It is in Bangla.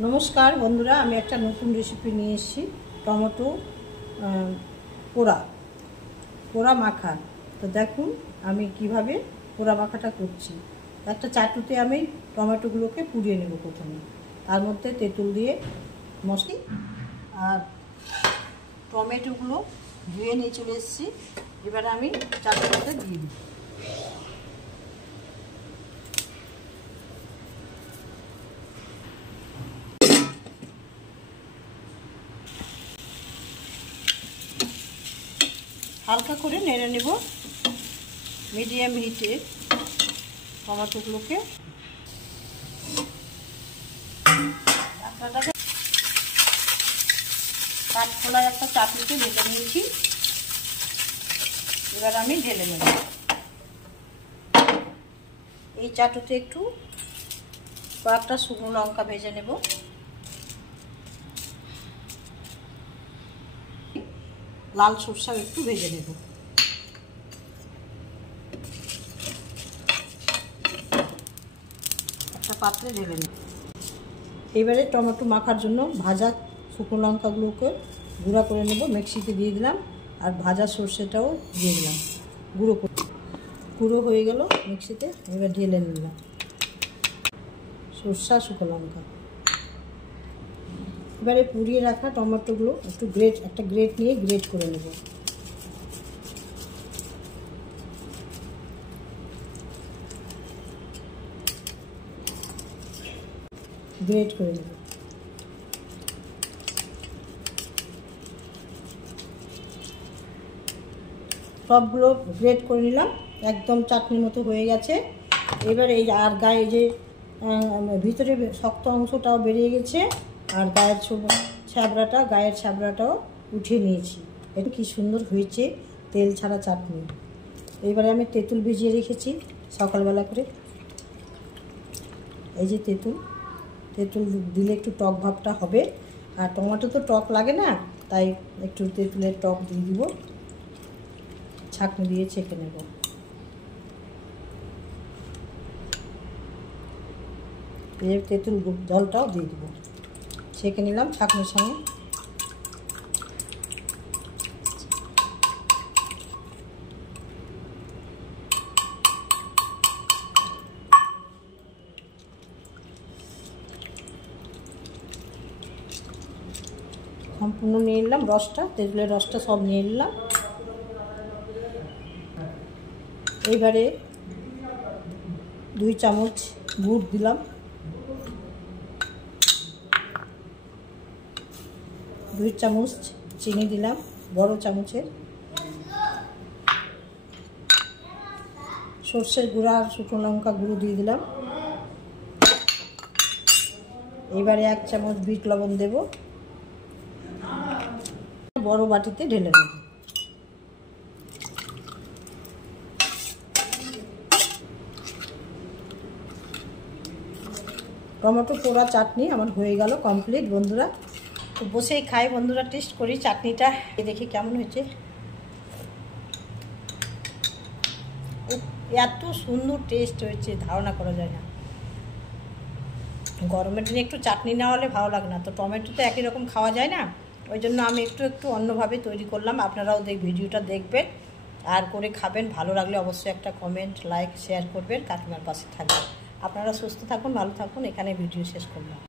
নমস্কার বন্ধুরা, আমি একটা নতুন রেসিপি নিয়ে এসেছি। টমেটো পোড়া পোড়া মাখা। তো দেখুন আমি কিভাবে পোড়া মাখাটা করছি। একটা চাটুতে আমি টমেটোগুলোকে পুড়িয়ে নেব প্রথমে, তার মধ্যে তেঁতুল দিয়ে মশলা আর টমেটোগুলো ধুয়ে নিয়ে চলে এসেছি। এবার আমি চাটুতে দিয়ে দিই। হালকা করে নেড়ে নেব মিডিয়াম হিটে টমেটোগুলোকে। কাঠখোলার একটা চাটনিতে ঢেলে নিয়েছি, এবার আমি ঢেলে নেব। এই চাটুতে একটু কয়েকটা শুকনো লঙ্কা ভেজে নেব। লাল সরষা একটু ভেজে নেব। একটা পাত্রে ঢেলে নেব। এবারে টমেটো মাখার জন্য ভাজা শুকনো লঙ্কাগুলোকে গুঁড়া করে নেব। মিক্সিতে দিয়ে দিলাম আর ভাজা সর্ষেটাও দিয়ে দিলাম। গুঁড়ো হয়ে গেল মিক্সিতে। এবার ঢেলে নিলাম সর্ষা শুকনো লঙ্কা। এবারে পুড়িয়ে রাখা টমেটোগুলো একটু একটা গ্রেট নিয়ে গ্রেট করে নেব। গ্রেট করে নেব। সবগুলো গ্রেট করে নিলাম, একদম চাটনির মতো হয়ে গেছে। এবার এই আর গায়ে যে ভিতরে শক্ত অংশটাও বেরিয়ে গেছে আর গায়ের ছ্যাবড়াটাও উঠিয়ে নিয়েছি। এটা কি সুন্দর হয়েছে তেল ছাড়া চাটনি। এবারে আমি তেঁতুল ভিজিয়ে রেখেছি সকালবেলা করে। এই যে তেঁতুল দিলে একটু টক ভাবটা হবে, আর টমেটো তো টক লাগে না, তাই একটু তেঁতুলের টক দিয়ে দিব। ছাঁকনি দিয়ে ছেঁকে নেব। এই তেঁতুল জলটাও দিয়ে দিব। ছেঁকে নিলাম ছাঁকনির সঙ্গে। সম্পূর্ণ নিয়ে নিলাম রসটা, তেঁতুলের রসটা সব নিয়ে নিলাম। এইবারে 2 চামচ গুড় দিলাম, 2 চামচ চিনি দিলাম বড় চামচের। সর্ষের গুঁড়া আর শুকনো লঙ্কা গুঁড়ো দিয়ে দিলাম। এবারে 1 চামচ বিট লবণ দেব। বড় বাটিতে ঢেলে নেব। টমেটো পোড়া চাটনি আমার হয়ে গেল কমপ্লিট বন্ধুরা। তো বসেই খাই বন্ধুরা, টেস্ট করি চাটনিটা, দেখি কেমন হয়েছে। এত সুন্দর টেস্ট হয়েছে ধারণা করা যায় না। গরমের দিনে একটু চাটনি না হলে ভালো লাগে না। তো টমেটো তো একই রকম খাওয়া যায় না, ওই জন্য আমি একটু অন্যভাবে তৈরি করলাম। আপনারাও ভিডিওটা দেখবেন আর করে খাবেন। ভালো লাগলে অবশ্যই একটা কমেন্ট, লাইক, শেয়ার করবেন। কাকিমার পাশে থাকবেন। আপনারা সুস্থ থাকুন, ভালো থাকুন। এখানে ভিডিও শেষ করলাম।